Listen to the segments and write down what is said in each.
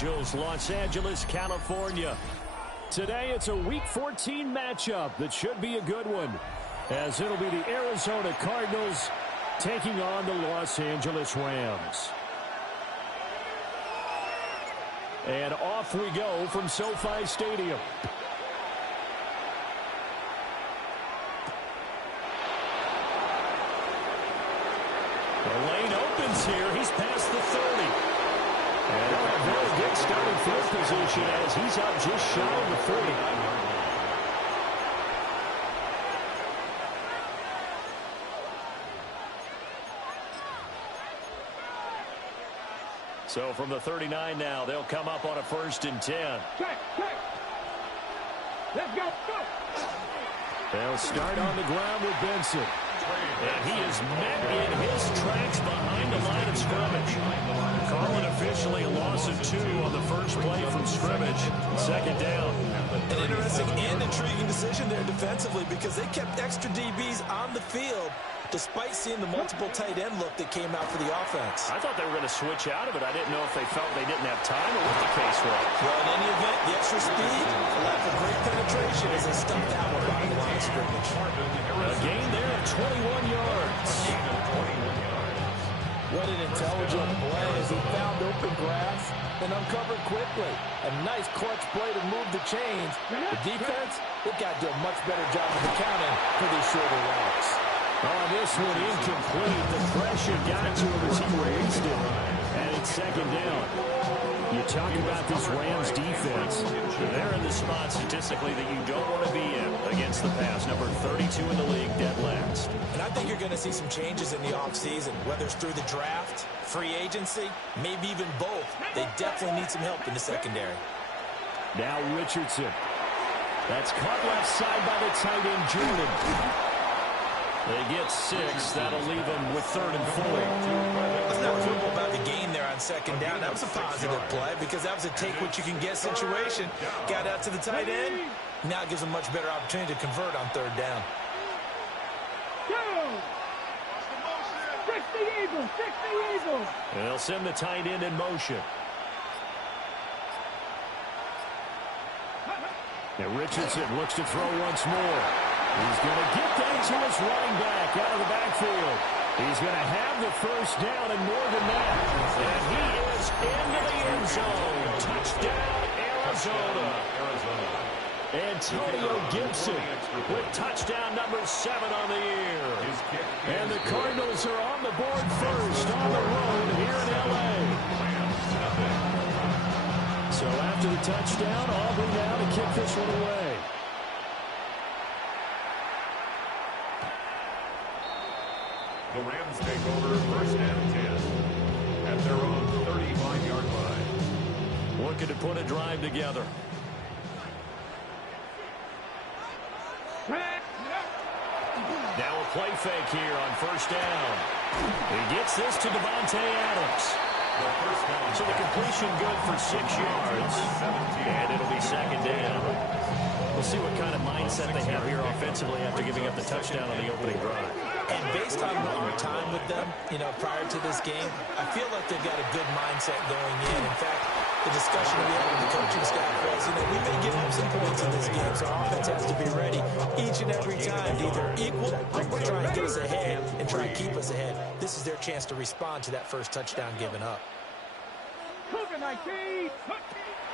Angels, Los Angeles, California. Today, it's a Week 14 matchup that should be a good one, as it'll be the Arizona Cardinals taking on the Los Angeles Rams. And off we go from SoFi Stadium. The lane opens here. He's past the 30. And a very good starting field position as he's up just shy of the 40. So from the 39 now, they'll come up on a 1st and 10. Check. Let's go. They'll start on the ground with Benson. And he is met in his tracks behind the line of scrimmage. Calling officially a loss of 2 on the first play from scrimmage. 2nd down. An interesting and intriguing decision there defensively because they kept extra DBs on the field despite seeing the multiple tight end look that came out for the offense. I thought they were going to switch out of it. I didn't know if they felt they didn't have time or what the case was. Well, in any event, the extra speed, a lack of great penetration as they stumped that one behind the line of scrimmage. A gain there of 21 yards. What an intelligent play as he found open grass and uncovered quickly. A nice clutch play to move the chains. The defense, they've got to do a much better job of accounting for these shorter routes. Oh, this one incomplete. The pressure got to him as he released it. And it's 2nd down. You talk about this Rams defense. They're in the spot statistically that you don't want to be in against the pass. Number 32 in the league, dead last. And I think you're going to see some changes in the offseason, whether it's through the draft, free agency, maybe even both. They definitely need some help in the secondary. Now Richardson. That's caught left side by the tight end, Jordan. They get 6. That'll leave them with 3rd and 4. Let's not quibble about the gain there on 2nd down. That was a positive play because that was a take-what-you-can-get situation. Got out to the tight end. Now it gives them a much better opportunity to convert on 3rd down. Fix the Eagles. And they'll send the tight end in motion. And Richardson looks to throw once more. He's going to get that to his running back out of the backfield. He's going to have the 1st down and more than that. And he is into the end zone. Touchdown, Arizona. Antonio Gibson with touchdown number 7 on the year. And the Cardinals are on the board first on the road here in L.A. So after the touchdown, Aubrey now to kick this one away. The Rams take over 1st and 10 at their own 35-yard line. Looking to put a drive together. Now a play fake here on 1st down. He gets this to Devontae Adams. So the completion good for 6 yards. And it'll be 2nd down. We'll see what kind of mindset they have here offensively after giving up the touchdown on the opening drive. And based on longer time with them, prior to this game, I feel like they've got a good mindset going in. In fact, the discussion we had with the coaching staff was, we may give up some points in this game, so our offense has to be ready each and every time to either equal or try and get us ahead and try and keep us ahead. This is their chance to respond to that first touchdown given up.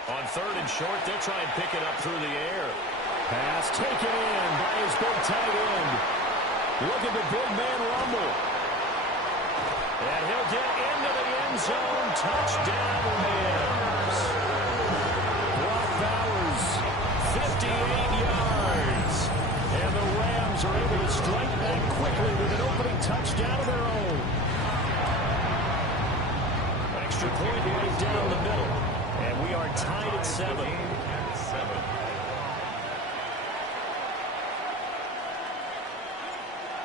On 3rd and short, they'll try and pick it up through the air. Pass taken in by his big tight end. Look at the big man rumble. And he'll get into the end zone. Touchdown, Rams. Brock Bowers, 58 yards. And the Rams are able to strike back quickly with an opening touchdown of their own. Extra point right down the middle. And we are tied at 7.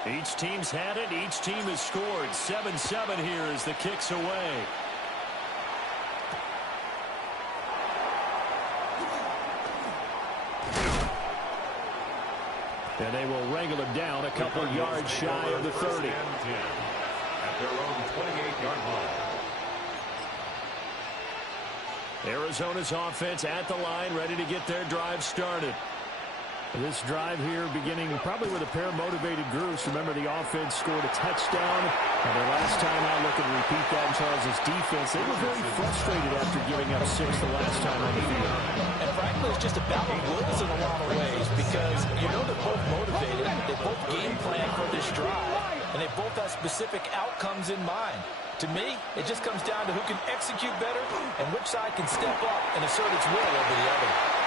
Each team's had it. Each team has scored. 7-7 here as the kick's away. And they will wrangle him down a couple yards shy of the 30. At their own 28-yard line. Arizona's offense at the line, ready to get their drive started. This drive here beginning probably with a pair of motivated groups. Remember, the offense scored a touchdown. And the last time I look and repeat that in Charles' defense, they were very frustrated after giving up 6 the last time on the field. And frankly, it's just a battle of wills in a lot of ways because you know they're both motivated. They both game plan for this drive, and they both have specific outcomes in mind. To me, it just comes down to who can execute better and which side can step up and assert its will over the other.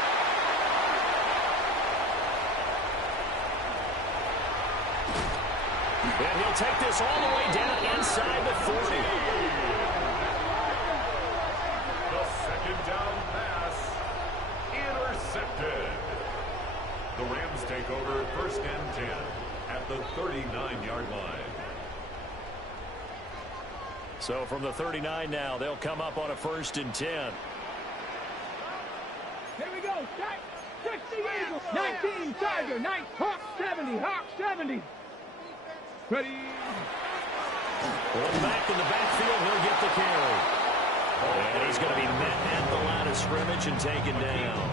And he'll take this all the way down inside the 40. The second down pass intercepted. The Rams take over first and 10 at the 39-yard line. So from the 39 now, they'll come up on a first and 10. Here we go. 60 Eagles. 19 Tiger. 9 Hawk 70. Hawk 70. Ready. Going back in the backfield, he'll get the carry. And he's going to be met at the line of scrimmage and taken down.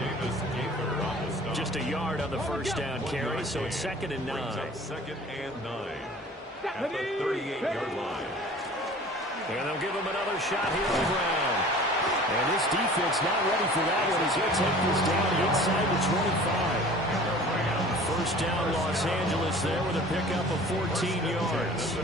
Just a yard on the first down carry, so it's second and 9. Second and 9 at the 38-yard line. And they'll give him another shot here on the ground. And this defense not ready for that one as he'll take this down inside the 25. First down, Los Angeles there with a pickup of 14 yards.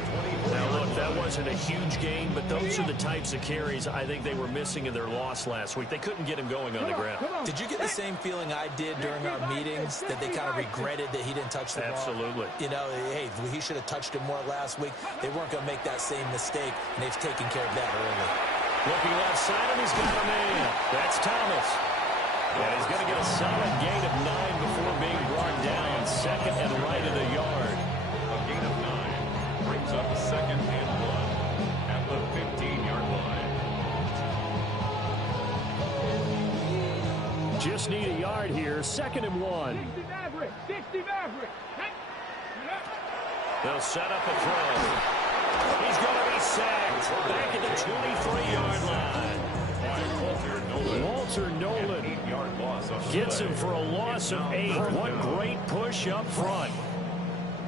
Now, look, that wasn't a huge gain, but those are the types of carries I think they were missing in their loss last week. They couldn't get him going on the ground. Did you get the same feeling I did during our meetings, that they kind of regretted that he didn't touch the ball? Absolutely. You know, hey, he should have touched it more last week. They weren't going to make that same mistake, and they've taken care of that early. Looking left side, and he's got a man. That's Thomas. And he's going to get a solid gain of 9 before being brought down. Second and right of the yard. A gain of 9 brings up second and 1 at the 15-yard line. Just need a yard here. Second and 1. 60 Maverick. 60 Maverick. They'll set up a throw. He's going to be sacked. Back at the 23-yard line. Walter Nolan gets him for a loss of 8. What great push up front.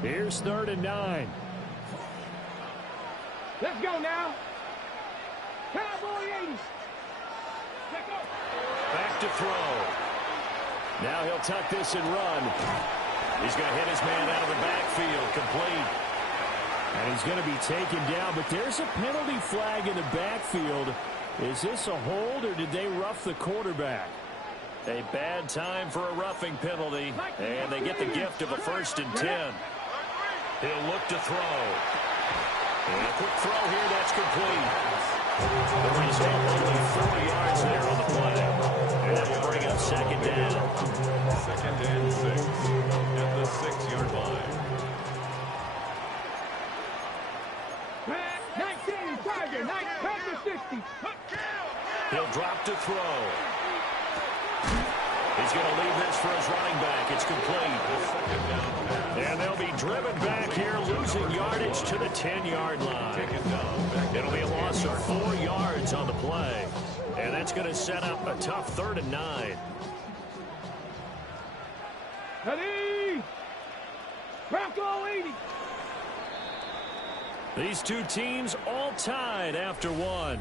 Here's third and 9. Let's go now. Cowboy 80. Back to throw. Now he'll tuck this and run. He's going to hit his man out of the backfield. Complete. And he's going to be taken down, but there's a penalty flag in the backfield. Is this a hold, or did they rough the quarterback? A bad time for a roughing penalty, and they get the gift of a first and 10. He'll look to throw. And a quick throw here, that's complete. The result only 4 yards there on the play. And that will bring up second down. Second and 6 at the 6-yard line. 19 Tiger. 9 Tiger 60. He'll drop to throw. He's going to leave this for his running back. It's complete. And they'll be driven back here, losing yardage to the 10-yard line. It'll be a loss of 4 yards on the play. And that's going to set up a tough third and 9. Ready. Bronco 80. These two teams all tied after one.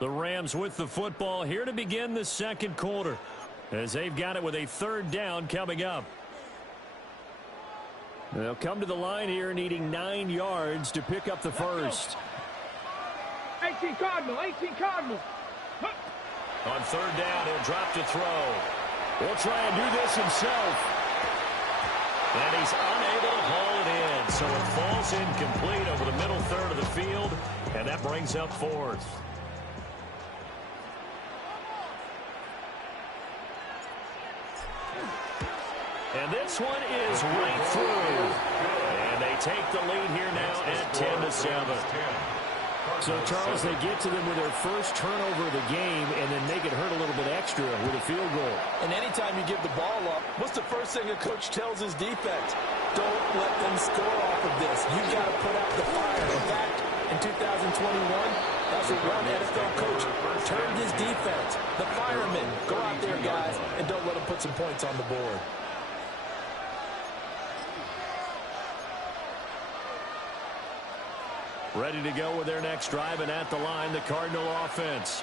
The Rams with the football here to begin the second quarter, as they've got it with a third down coming up. They'll come to the line here needing 9 yards to pick up the first. 18 Cardinal. 18 Cardinal. On third down, he'll drop to throw. He'll try and do this himself. And he's unable to haul it in, so it falls incomplete over the middle third of the field, and that brings up fourth. And this one is right through. And they take the lead here now at 10-7. So, Charles, they get to them with their first turnover of the game and then make it hurt a little bit extra with a field goal. And anytime you give the ball up, what's the first thing a coach tells his defense? Don't let them score off of this. You've got to put out the fire. In fact, In 2021, that's what one NFL coach turned his defense. The firemen, go out there, guys, and don't let them put some points on the board. Ready to go with their next drive, and at the line, the Cardinal offense.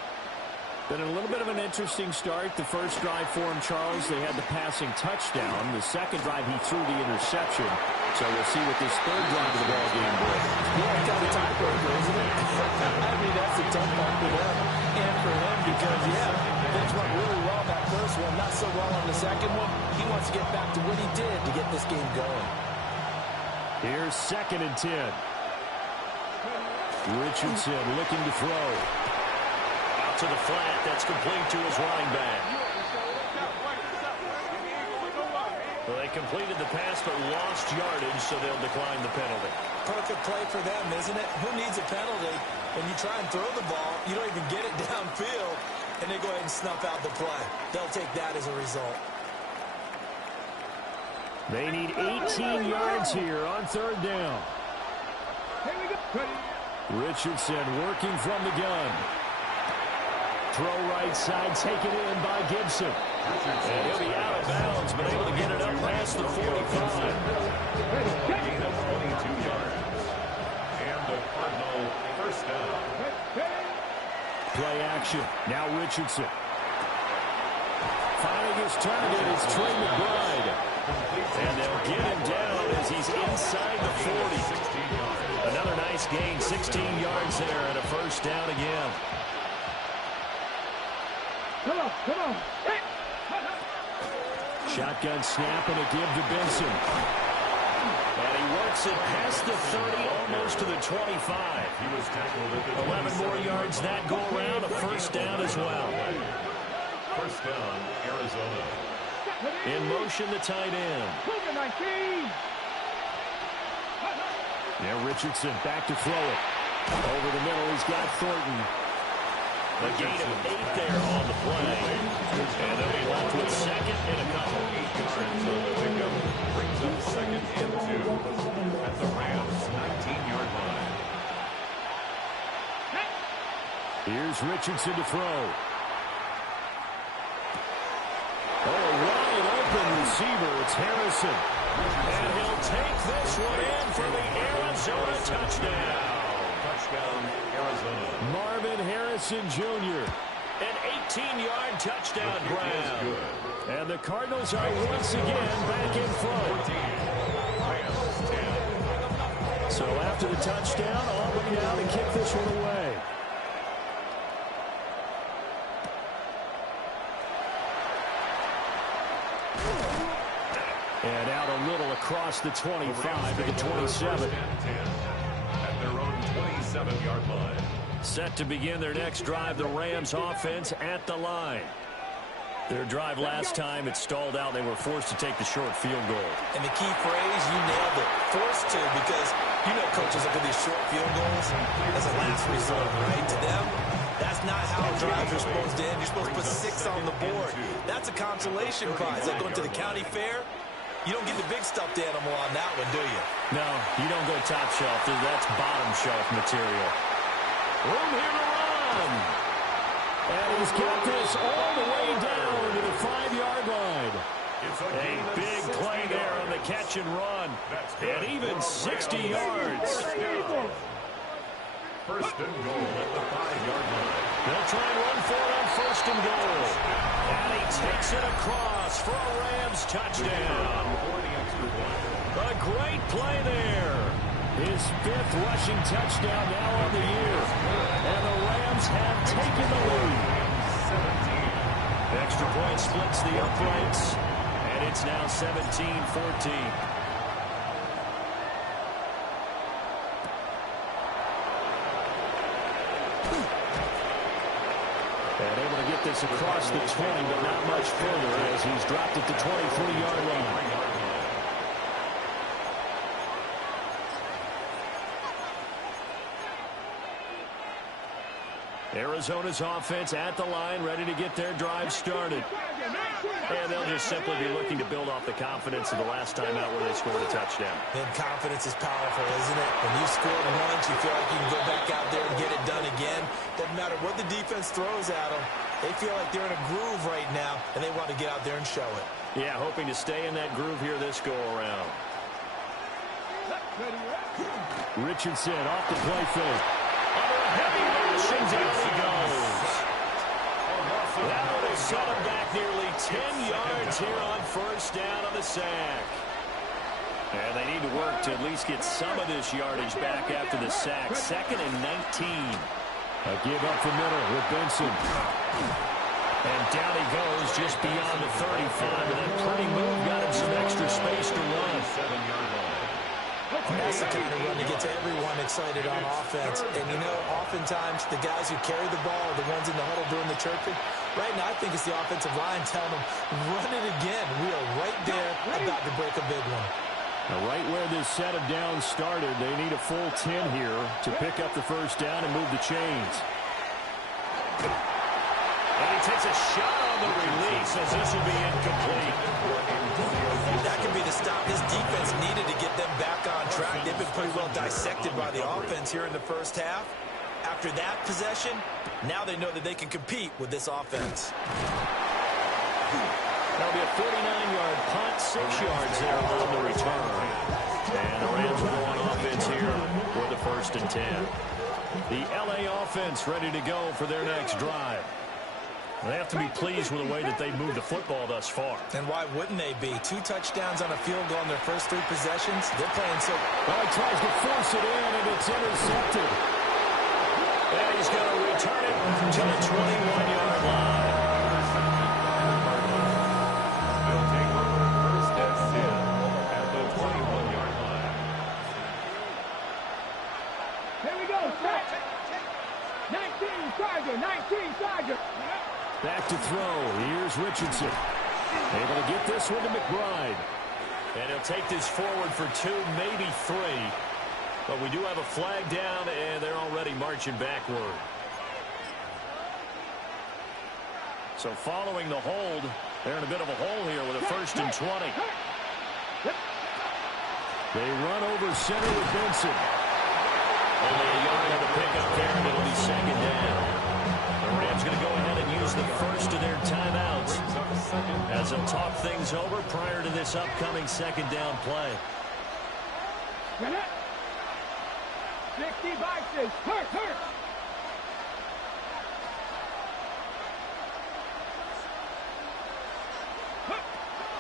Been a little bit of an interesting start. The first drive for him, Charles, they had the passing touchdown. The second drive, he threw the interception. So we'll see what this third drive of the ball game brings. Yeah, it's got a tiebreaker, isn't it? I mean, that's a tough one for them and for him because, yeah, things went really well that first one, not so well on the second one. He wants to get back to what he did to get this game going. Here's 2nd and 10. Richardson looking to throw. Out to the flat. That's complete to his running back. Well, they completed the pass but lost yardage, so they'll decline the penalty. Perfect play for them, isn't it? Who needs a penalty? When you try and throw the ball, you don't even get it downfield, and they go ahead and snuff out the play. They'll take that as a result. They need 18 yards here on 3rd down. Here we go. Richardson working from the gun. Throw right side, taken in by Gibson. And he'll be out of bounds, but able to get it up past the 45. Gain of 22 yards. And the Cardinal first down. Play action. Now Richardson. Finding his target is Trey McBride. And they'll get him down as he's inside the 40. Another nice gain, 16 yards there, and a first down again. Come on, come on. Shotgun snap and a give to Benson. And he works it past the 30, almost to the 25. He was tackled at the 11 more yards that go around, a first down as well. First down, Arizona. In motion, the tight end. Now Richardson back to throw it. Over the middle, he's got Thornton. A gain of 8 there on the play. And they'll be left with 2nd and a couple. 8 yards on the pickup. Brings up 2nd and 2 at the Rams' 19-yard line. Here's Richardson to throw. Oh, wide open receiver. It's Harrison. And he'll take this one in for the Arizona touchdown. Touchdown, Arizona. Marvin Harrison Jr. An 18-yard touchdown grab. And the Cardinals are once again back in front. So after the touchdown, Auburn now to kick this one away. And out a little across the 25 to the 27. At their own 27-yard line. Set to begin their next drive, the Rams offense at the line. Their drive last time, it stalled out. They were forced to take the short field goal. And the key phrase, you nailed it. Forced to, because you know coaches look at these short field goals as a last resort, right? To them, that's not how drives are supposed to end. You're supposed to put 6 on the board. That's a consolation prize. Like going to the county fair, you don't get the big stuffed animal on that one, do you? No, you don't go top shelf. That's bottom shelf material. Room here to run. And he's got this all the way down to the 5-yard line. A big play there on the catch and run. And even 60 yards. First and goal at the 5-yard line. They'll try and run for it on first and goal. And he takes it across for a Rams touchdown. A great play there. His 5th rushing touchdown now on the year. And the Rams have taken the lead. 17. Extra point splits the uprights. And it's now 17-14. And able to get this across the 20, but not much further as he's dropped at the 23-yard line. Arizona's offense at the line, ready to get their drive started. And they'll just simply be looking to build off the confidence of the last time out where they scored a touchdown. And confidence is powerful, isn't it? When you scored once, you feel like you can go back out there and get it done again. Doesn't matter what the defense throws at them. They feel like they're in a groove right now, and they want to get out there and show it. Yeah, hoping to stay in that groove here this go-around. Richardson off the play fake. Under a heavy rush, and down he goes. That one will set him back nearly 10 yards here on first down on the sack. And they need to work to at least get some of this yardage back after the sack. 2nd and 19. A give up the middle with Benson. And down he goes just beyond the 35. And that pretty move got him some extra space to run. 7-yard line. That's the kind of run that gets everyone excited on offense. And, you know, oftentimes the guys who carry the ball are the ones in the huddle doing the chirping. Right now, I think it's the offensive line telling them, run it again. We are right there about to break a big one. Now, right where this set of downs started, they need a full 10 here to pick up the first down and move the chains. And he takes a shot on the release as this will be incomplete. That could be the stop this defense needed to get them back on track. They've been pretty well dissected by the offense here in the first half. After that possession, now they know that they can compete with this offense. That'll be a 49-yard punt, 6 yards there on the return. And the Rams will go on offense here for the 1st and 10. The LA offense ready to go for their next drive. They have to be pleased with the way that they've moved the football thus far. And why wouldn't they be? 2 touchdowns on a field goal in their first 3 possessions. They're playing so... Well, he tries to force it in, and it's intercepted. And he's going to return it to the 21-yard line. They'll take over 1st and 10 at the 21-yard line. Here we go, set. 19 Tiger, 19 Tiger. Back to throw. Here's Richardson. Able to get this one to McBride. And he'll take this forward for 2, maybe 3. But we do have a flag down, and they're already marching backward. So following the hold, they're in a bit of a hole here with a 1st and 20. They run over center with Benson. Only a yard of the pickup there, and it'll be 2nd down. The Rams going to go ahead and use the first of their timeouts as they'll talk things over prior to this upcoming 2nd down play. 60 boxes. Hurt.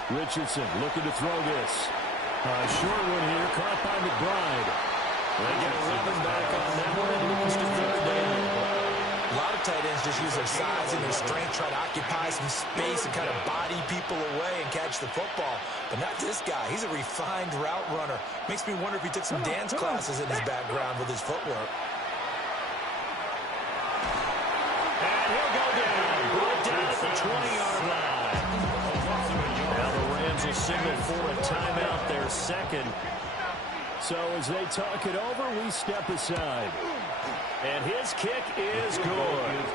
Richardson looking to throw this. Short one here, caught by McBride. They get a rubbing back on that one and lose to 3rd down. A lot of tight ends just use their size and their strength, try to occupy some space and kind of body people away and catch the football. But not this guy. He's a refined route runner. Makes me wonder if he took some dance classes in his background with his footwork. And he'll go down. Brought down at the 20-yard line. Now the Rams will signal for a timeout, their 2nd. So as they talk it over, we step aside. And his kick is good.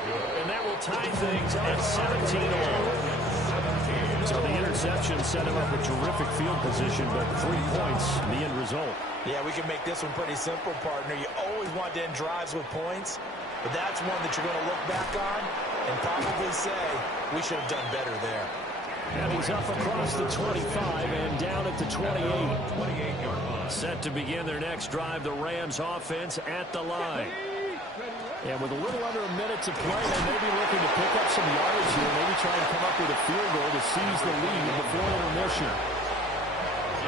And that will tie things at 17-all. So the interception set him up with terrific field position, but 3 points in the end result. Yeah, we can make this one pretty simple, partner. You always want to end drives with points, but that's one that you're going to look back on and probably say, we should have done better there. And he's up across the 25 and down at the 28. 28-yard line. Set to begin their next drive, the Rams offense at the line. And with a little under a minute to play, they may be looking to pick up some yardage here, maybe try and come up with a field goal to seize the lead before intermission.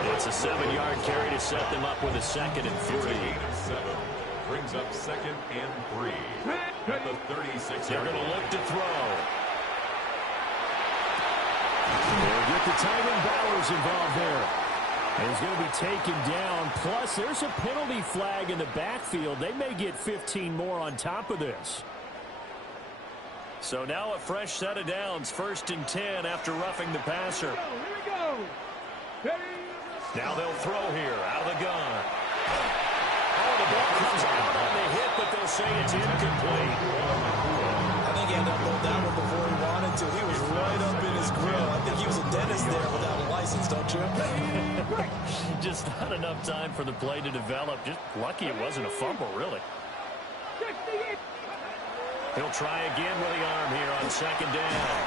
And it's a 7-yard carry to set them up with a 2nd and 3. 8 of 7 brings up 2nd and 3 at the 36-yard line. They're going to look to throw. They'll get the tight end Bowers involved there. And he's going to be taken down. Plus, there's a penalty flag in the backfield. They may get 15 more on top of this. So now a fresh set of downs. 1st and 10 after roughing the passer. Here we go. Now they'll throw here out of the gun. Oh, the ball comes out on the hit, but they'll say it's incomplete. he had to unload that one before he wanted to. He was right up in his grill. I think he was a dentist there without a license, don't you? Just not enough time for the play to develop. Just lucky it wasn't a fumble, really. He'll try again with the arm here on second down.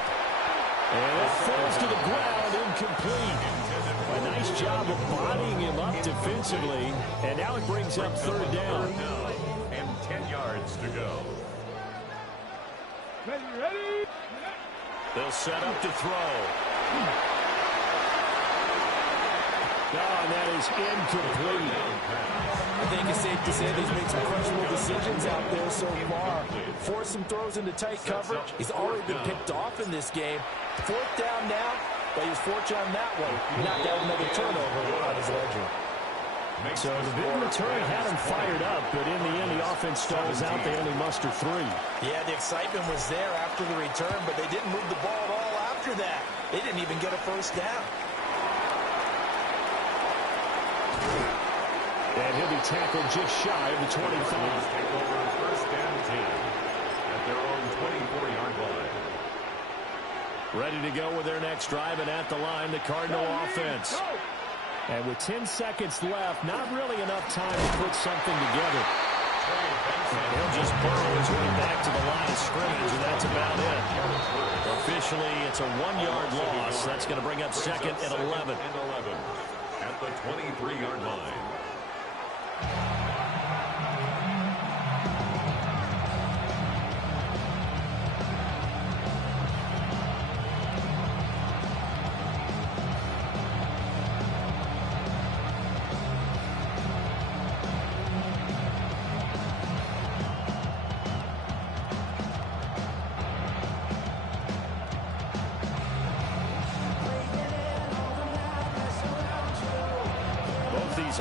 And it falls to the ground, incomplete. A nice job of bodying him up defensively. And now it brings up third down. And 10 yards to go. Ready? They'll set up to throw. And that is incomplete. I think it's safe to say that he's made some questionable decisions out there so far. Forced some throws into tight coverage. He's already been picked off in this game. Fourth down now, but he was fortunate on that one. Not got another turnover on his ledger. So the big return had him fired up, but in the end, the offense stalls out. They only muster 3. Yeah, the excitement was there after the return, but they didn't move the ball at all after that. They didn't even get a first down. And he'll be tackled just shy of the 25. Take over first and 10 at their own 24-yard line. Ready to go with their next drive, and at the line, the Cardinal offense. And with 10 seconds left, not really enough time to put something together. And he'll just burrow his way back to the line of scrimmage, and that's about it. Officially, it's a 1-yard loss. That's going to bring up second and 11. At the 23-yard line.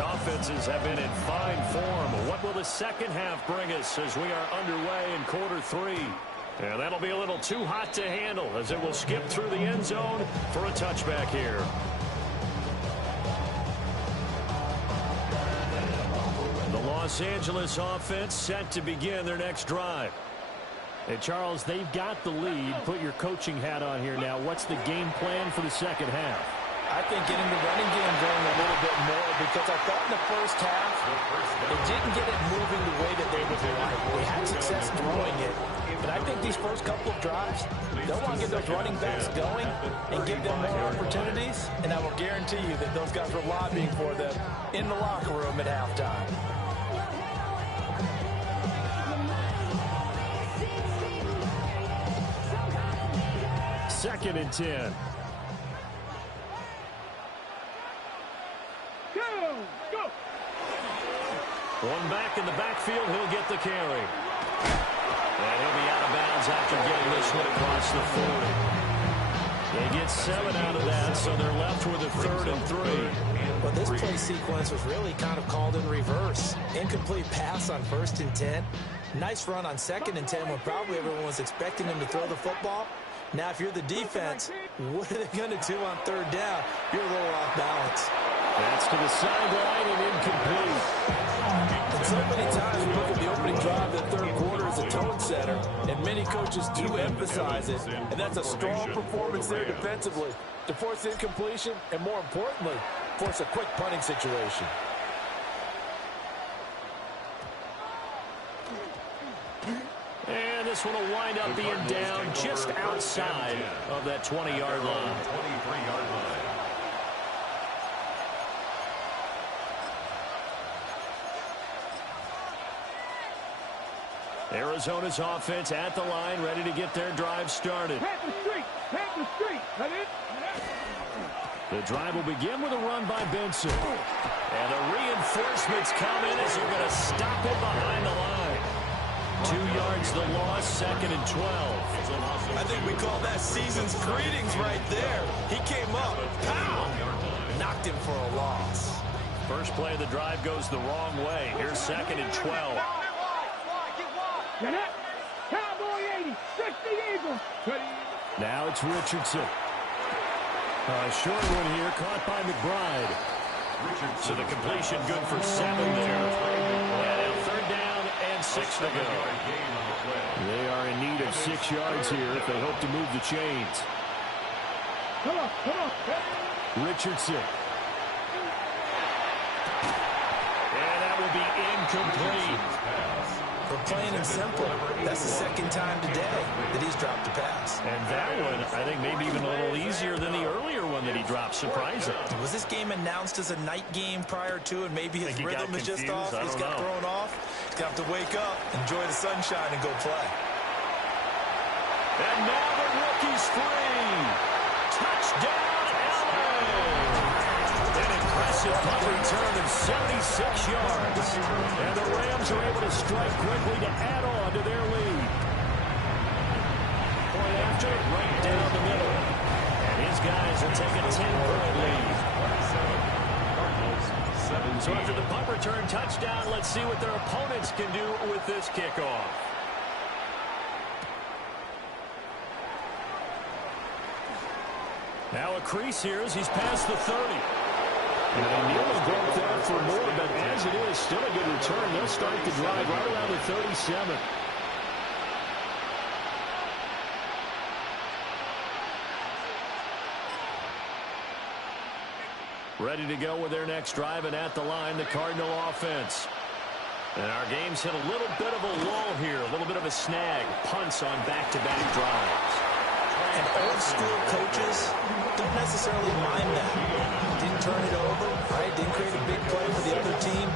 Offenses have been in fine form. What will the second half bring us as we are underway in quarter 3? And that'll be a little too hot to handle as it will skip through the end zone for a touchback here. The Los Angeles offense set to begin their next drive. Hey, Charles, they've got the lead. Put your coaching hat on here now. What's the game plan for the second half? I think getting the running game going a little bit more, because I thought in the first half they didn't get it moving the way that they would like. They had success throwing it, but I think these first couple of drives, they'll want to get those running backs going and give them more opportunities, and I will guarantee you that those guys were lobbying for them in the locker room at halftime. Second and 10. Go! One back in the backfield, he'll get the carry. And he'll be out of bounds after getting this one across the 40. They get 7 out of that, so they're left with a 3rd and 3. Well, this play sequence was really kind of called in reverse. Incomplete pass on 1st and 10. Nice run on 2nd and 10 when probably everyone was expecting him to throw the football. Now, if you're the defense, what are they going to do on 3rd down? You're a little off balance. That's to the sideline and incomplete. And so many times we look at the opening drive of the 3rd quarter as a tone setter, and many coaches do emphasize it. And that's a strong performance there defensively to force incompletion and, more importantly, force a quick punting situation. And this one will wind up being down just outside of that 20-yard line. 23-yard line. Arizona's offense at the line, ready to get their drive started. Pat the street! That it? The drive will begin with a run by Benson. And the reinforcements come in as they're going to stop it behind the line. 2 yards the loss, 2nd and 12. I think we call that season's greetings right there. He came up, pow! Knocked him for a loss. First play of the drive goes the wrong way. Here's 2nd and 12. Get up! Cowboy 80! 60 Eagles! Now it's Richardson. A short one here, caught by McBride. So the completion good for 7 there. And 3rd down and 6 to go. They are in need of of 6 yards here if they hope to move the chains. Come on. Richardson. And that will be incomplete. For plain and simple, that's the second time today that he's dropped a pass. And that one, I think, maybe even a little easier than the earlier one that he dropped. Surprising. Was this game announced as a night game prior to, and maybe his rhythm is just off? He's got thrown off. He's going to have to wake up, enjoy the sunshine, and go play. And now the rookie's free. Touchdown, LA! An impressive punt return of 76 yards. And the Rams are able to strike quickly to add on to their lead. Point after, right down the middle. And his guys will take a 10-point lead. So after the punt return touchdown, let's see what their opponents can do with this kickoff. Now a crease here as he's past the 30. And they nearly broke that for more, but as it is, still a good return. They'll start the drive right around the 37. Ready to go with their next drive, and at the line, the Cardinal offense. And our game's hit a little bit of a lull here, a little bit of a snag. Punts on back-to-back drives. And old-school coaches don't necessarily mind that. Didn't turn it over, right? Didn't create a big play for the other team.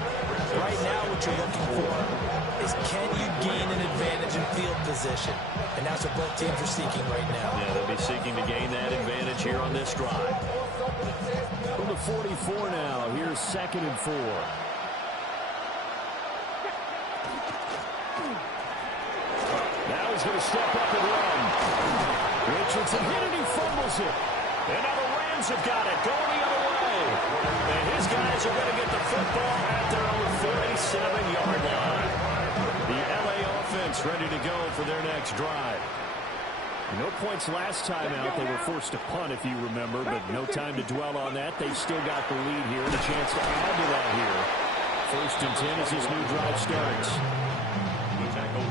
Right now, what you're looking for is can you gain an advantage in field position? And that's what both teams are seeking right now. Yeah, they'll be seeking to gain that advantage here on this drive. From the 44 now, here's 2nd and 4. Now he's going to step up and run. Richardson hit and he fumbles it. And now the Rams have got it, going the other way. And his guys are going to get the football at their own 47-yard line. The LA offense ready to go for their next drive. No points last time out. They were forced to punt, if you remember, but no time to dwell on that. They've still got the lead here and a chance to add to that here. 1st and 10 as this new drive starts.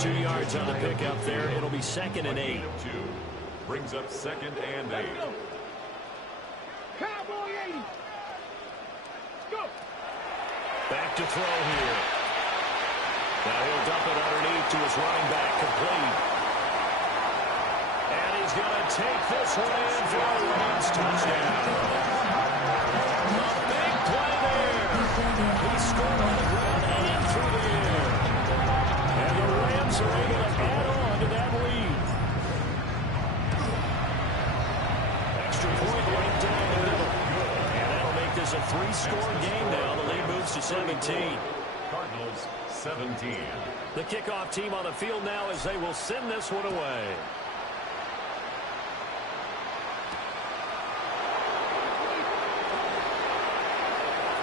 2 yards on the pickup there. It'll be 2nd and 8. Brings up 2nd and 8. Cowboy 80. Go. Back to throw here. Now he'll dump it underneath to his running back, complete. And he's going to take this one in for a Rams touchdown. A big play there. He scored on the ground and through the air. And the Rams are able to add on to that lead. Extra point right down the middle. And that'll make this a 3-score game now. The lead moves to 17. Cardinals 17. The kickoff team on the field now as they will send this one away.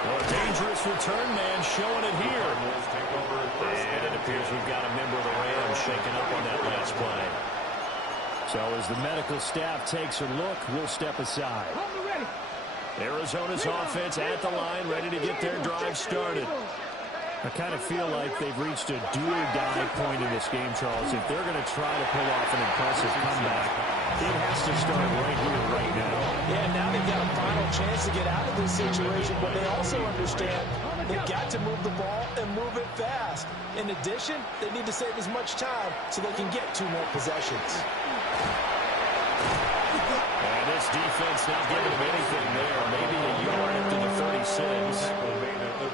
Well, a dangerous return man showing it here. And it appears we've got a member of the Rams shaking up on that last play. So as the medical staff takes a look, we'll step aside. Arizona's offense at the line, ready to get their drive started. I kind of feel like they've reached a do-or-die point in this game, Charles. If they're going to try to pull off an impressive comeback, it has to start right here, right now. Yeah, now they've got a final chance to get out of this situation, but they also understand they've got to move the ball and move it fast. In addition, they need to save as much time so they can get 2 more possessions. And this defense not giving them anything there. Maybe a yard after the 36.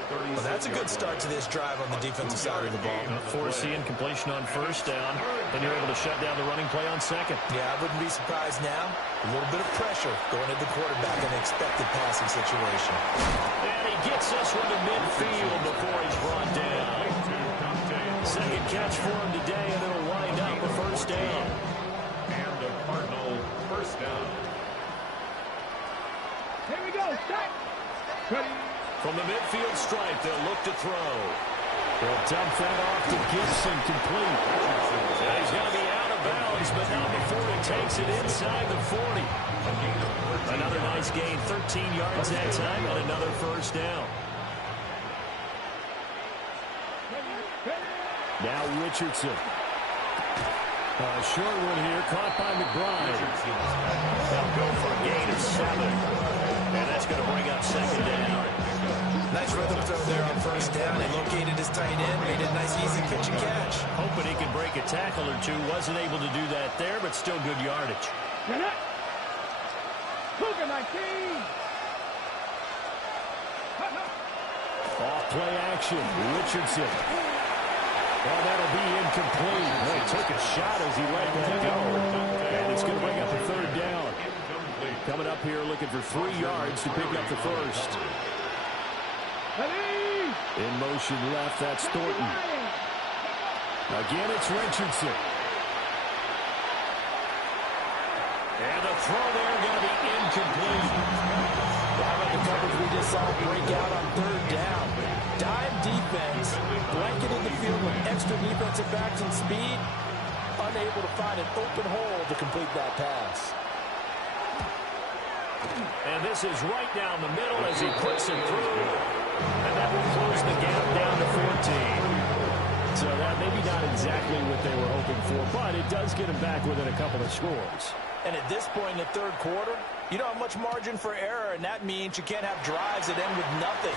Well, that's a good start to this drive on the defensive side of the ball. Forcing completion on 1st down. Then you're able to shut down the running play on 2nd. Yeah, I wouldn't be surprised now. A little bit of pressure going at the quarterback in an expected passing situation. And he gets this one to midfield before he's brought down. 2nd catch for him today, and it'll wind up a 1st down. And a Cardinal 1st down. Here we go. Stop. From the midfield stripe, they'll look to throw. They'll dump that off to Gibson, complete. Now he's going to be out of bounds, but not before he takes it inside the 40. Another nice gain, 13 yards that time, and another 1st down. Now Richardson. Short one here, caught by McBride. They'll go for a gain of 7. And that's going to bring up second down. Nice rhythm throw there on first down. He located his tight end, made it a nice, easy pitch and catch. Hoping he can break a tackle or two. Wasn't able to do that there, but still good yardage. Cougar 19. Off play action. Richardson. Well, that'll be incomplete. Well, he took a shot as he let that go. And it's going to bring up a third down. Coming up here looking for 3 yards to pick up the first. In motion left, that's Thornton. Again, it's Richardson. And the throw there going to be incomplete. How about the coverage we just saw break out on third down? Dime defense, blanketed the field with extra defensive backs and speed, unable to find an open hole to complete that pass. And this is right down the middle as he puts it through. And that will close the gap down to 14. So that maybe not exactly what they were hoping for, but it does get them back within a couple of scores. And at this point in the third quarter, you don't have much margin for error, and that means you can't have drives that end with nothing.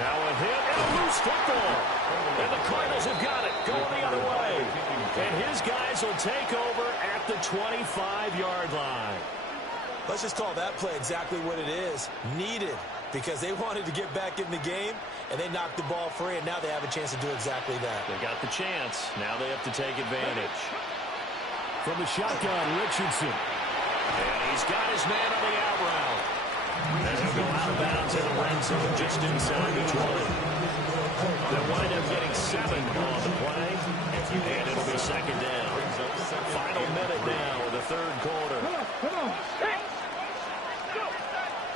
Now a hit and a loose football. And the Cardinals have got it, going the other way. And his guys will take over at the 25-yard line. Let's just call that play exactly what it is. Needed, because they wanted to get back in the game, and they knocked the ball free, and now they have a chance to do exactly that. They got the chance. Now they have to take advantage. From the shotgun, Richardson. And he's got his man on the out route. And he'll go out of bounds in the red zone just inside the 20. They'll wind up getting 7 on the play. And it'll be second down. Final minute now of the third quarter. Come on.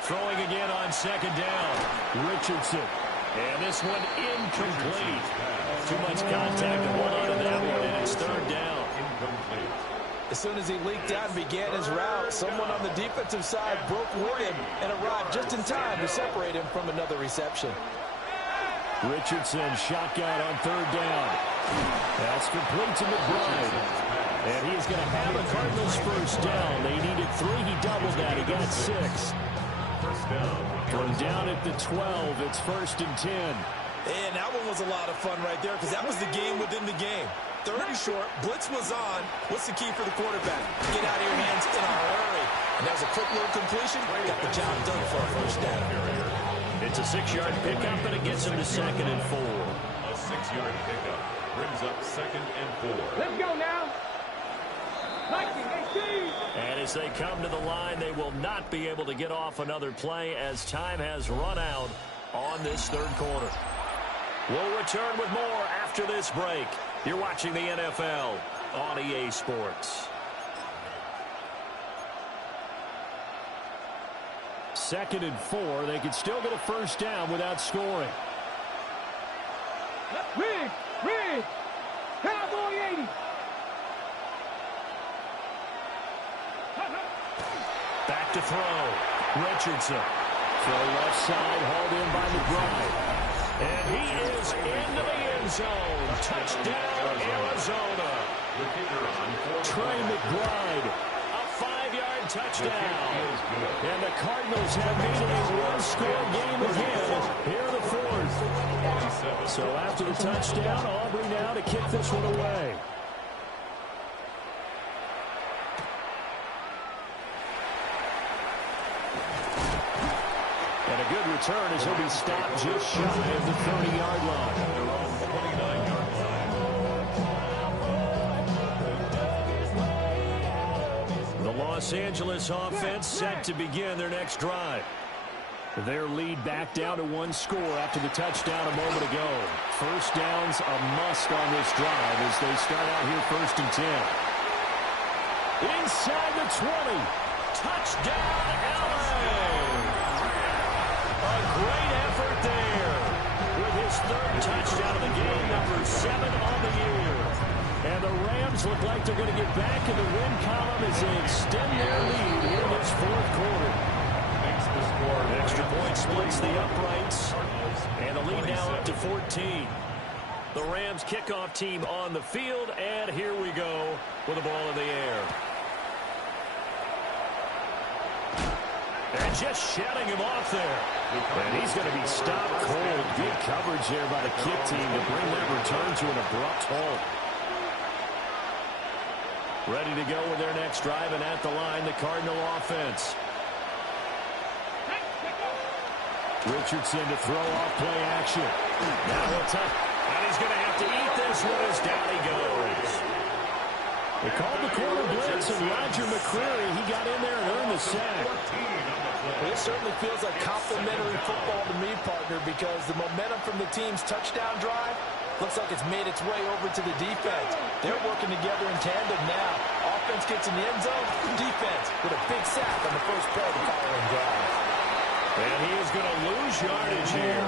Throwing again on second down. Richardson. And this one incomplete. Too much contact to hold on to that one, and it's third down. As soon as he leaked out and began his route, someone on the defensive side broke with him and arrived just in time to separate him from another reception. Richardson shotgun on third down. That's complete to McBride. And he's going to have a Cardinals first down. They needed 3. He doubled that. He got 6. From down at the 12, it's first and 10. And that one was a lot of fun right there because that was the game within the game. Third and short, blitz was on. What's the key for the quarterback? Get out of your hands in a hurry. And that was a quick little completion. Got the job done for a first down. It's a 6-yard pickup, and it gets him to second and 4. A 6-yard pickup brings up second and 4. Let's go now. 19-18. And as they come to the line, they will not be able to get off another play as time has run out on this third quarter. We'll return with more after this break. You're watching the NFL on EA Sports. Second and 4. They could still get a first down without scoring. Rig. Cowboy 80. Back to throw. Richardson. Throw left side, hauled in by McBride. And he is into the end zone. Touchdown, Arizona. Trey McBride, a 5-yard touchdown. And the Cardinals have made it a one-score game again. Here the fourth. So after the touchdown, Aubrey now to kick this one away. And a good return as he'll be stopped just shy of the 30-yard line. They're on the 29-yard line. The Los Angeles offense set to begin their next drive. Their lead back down to 1 score after the touchdown a moment ago. First down's a must on this drive as they start out here first and 10. Inside the 20. Touchdown, LA! A great effort there with his 3rd touchdown of the game, number 7 on the year. And the Rams look like they're going to get back in the win column as they extend their lead here in this 4th quarter. Extra point splits the uprights, and the lead now up to 14. The Rams kickoff team on the field, and here we go with the ball in the air. And just shutting him off there. And he's going to be stopped cold. Good coverage there by the kick team to bring that return to an abrupt halt. Ready to go with their next drive, and at the line, the Cardinal offense. Richardson to throw off play action. Now he'll tuck. And he's going to have to eat this one as down he goes. They called the corner blitz, and Roger McCreary, he got in there and earned the sack. This certainly feels like complimentary football to me, partner, because the momentum from the team's touchdown drive looks like it's made its way over to the defense. They're working together in tandem now. Offense gets in the end zone, defense with a big sack on the first play of the following drive. And he is going to lose yardage here.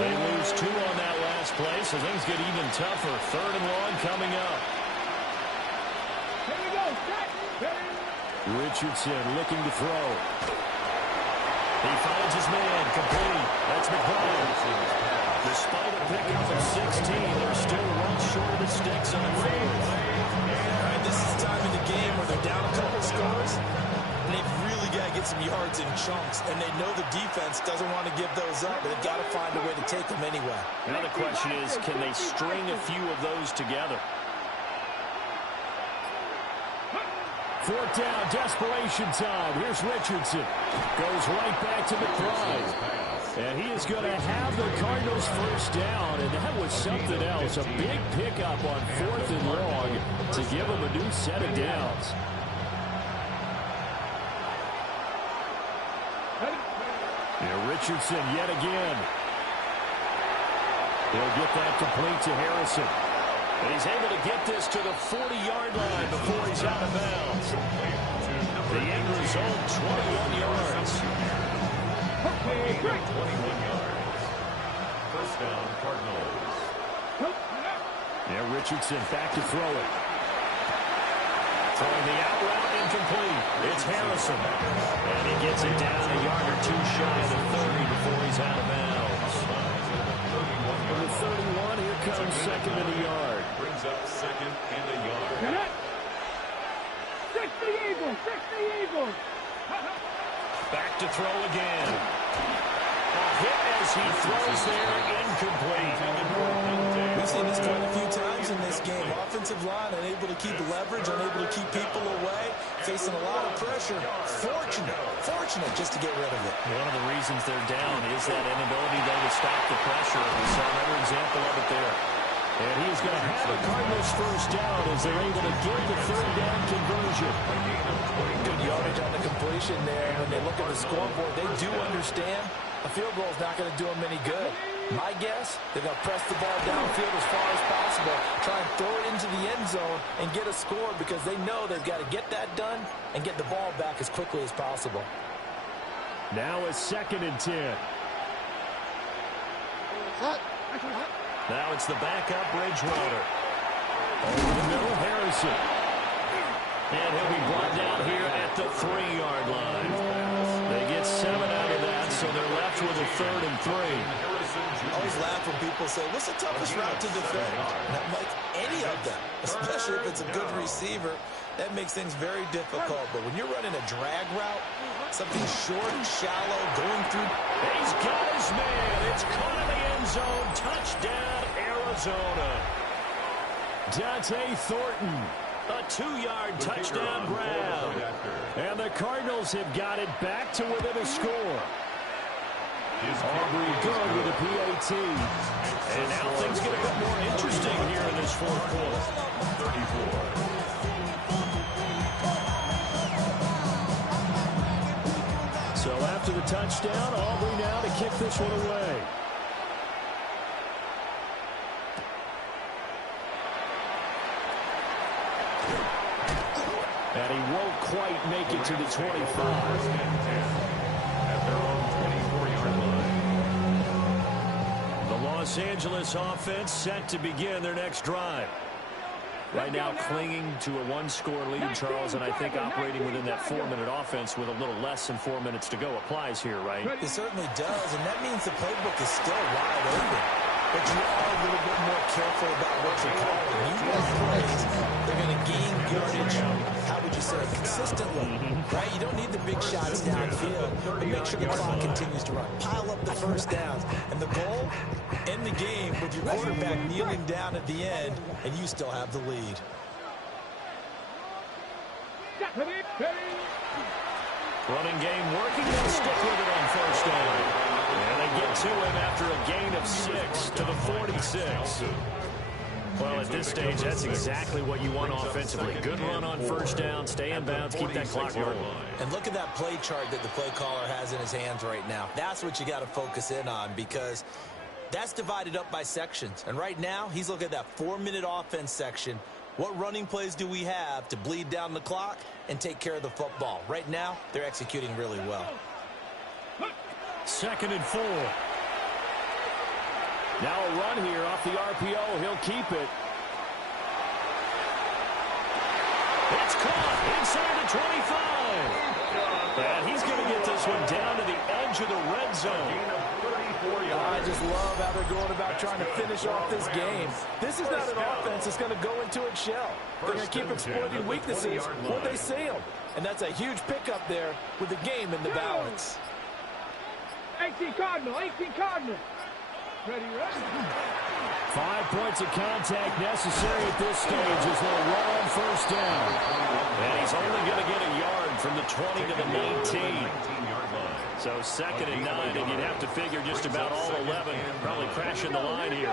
They lose 2 on that last play, so things get even tougher. 3rd and long coming up. Here we go. Richardson looking to throw. He finds his man, complete. That's McBride. Despite a pickup of 16, they're still well short of the sticks on 4th. All right, this is time in the game where they're down a couple scores, and they've really got to get some yards in chunks, and they know the defense doesn't want to give those up, but they've got to find a way to take them anyway. Now the question is, can they string a few of those together? 4th down, desperation time. Here's Richardson. Goes right back to McBride. And he is going to have the Cardinals first down, and that was something else. A big pickup on 4th and long to give them a new set of downs. Yeah, Richardson yet again. He'll get that complete to Harrison. And he's able to get this to the 40-yard line before he's out of bounds. The end result, 21 yards. 21 yards. First down, Cardinals. Yeah, Richardson back to throw it. Throwing the out route, incomplete. It's Harrison. And he gets it down a yard or 2 shy of the 30 before he's out of bounds. From the 31, here comes 2nd and a yard. Brings up 2nd and a yard. 60 Eagles! 60 Eagles! Back to throw again. A hit as he throws there, incomplete. We've seen this quite a few times in this game. Offensive line unable to keep leverage, unable to keep people away, facing a lot of pressure. Fortunate just to get rid of it. One of the reasons they're down is that inability, though, to stop the pressure. We saw another example of it there. And he is going to have the Cardinals first down as they're able to get the 3rd down conversion. Good yardage on the completion there. When they look at the scoreboard, they do understand a field goal is not going to do them any good. My guess, they're going to press the ball downfield as far as possible, try and throw it into the end zone and get a score because they know they've got to get that done and get the ball back as quickly as possible. Now a 2nd and 10. Now it's the backup Bridgewater. Over the middle, Harrison. And he'll be brought down here at the 3-yard line. They get 7 out of that, so they're left with a 3rd and 3. I always laugh when people say, what's the toughest route to defend? And I'm like, any of them, especially if it's a good receiver. That makes things very difficult. But when you're running a drag route, something short, shallow, going through. He's got his man. It's caught in the end zone. Touchdown, Arizona. Dante Thornton. A 2-yard touchdown grab. And the Cardinals have got it back to within a score. Aubrey good with a PAT. And now things get a bit more interesting here in this 4th quarter. 34. So after the touchdown, Aubrey now to kick this one away. And he won't quite make it to the 25. At their own 24-yard line. The Los Angeles offense set to begin their next drive. Right now clinging to a 1-score lead, Charles, and I think operating within that 4-minute offense with a little less than 4 minutes to go applies here, right? It certainly does, and that means the playbook is still wide open. But you are a little bit more careful about what you're calling. You want plays, they're going to gain yardage, how would you say, consistently, right? You don't need the big shots downfield, but make sure the clock continues to run. Pile up the first downs. And the goal, end the game with your quarterback kneeling down at the end, and you still have the lead. Running game working. They'll stick with it on first down. And they get to him after a gain of 6 to the 46. Well, at this stage, that's exactly what you want offensively. Good run on first down, stay in bounds, keep that clock rolling. And look at that play chart that the play caller has in his hands right now. That's what you got to focus in on, because that's divided up by sections. And right now, he's looking at that 4-minute offense section. What running plays do we have to bleed down the clock and take care of the football? Right now, they're executing really well. 2nd and 4. Now a run here off the RPO. He'll keep it. It's caught inside the 25. And he's going to get this one down to the edge of the red zone. I just love how they're going about trying to finish off this game. This is not an offense that's going to go into its shell. They're going to keep exploiting weaknesses when they see them. And that's a huge pickup there with the game in the balance. 18 Cardinal, 18 Cardinal. Ready, ready. 5 points of contact necessary at this stage as they'll run on first down. And he's only going to get a yard from the 20 to the 19. So 2nd and 9, and you'd have to figure just about all 11 probably crashing the line here.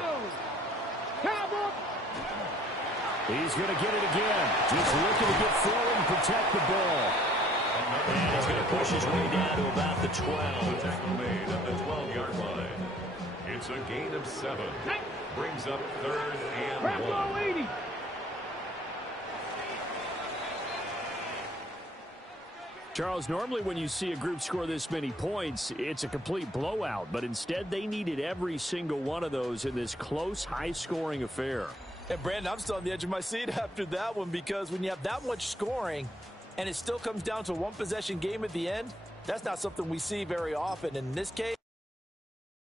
He's going to get it again. Just looking to get forward and protect the ball. And he's going to push his way down to about the 12. Tackle made at the 12-yard line. It's a gain of 7. Brings up 3rd and 1. Charles, normally when you see a group score this many points, it's a complete blowout. But instead, they needed every single one of those in this close, high-scoring affair. And, Brandon, I'm still on the edge of my seat after that one, because when you have that much scoring and it still comes down to a one-possession game at the end, that's not something we see very often. In this case,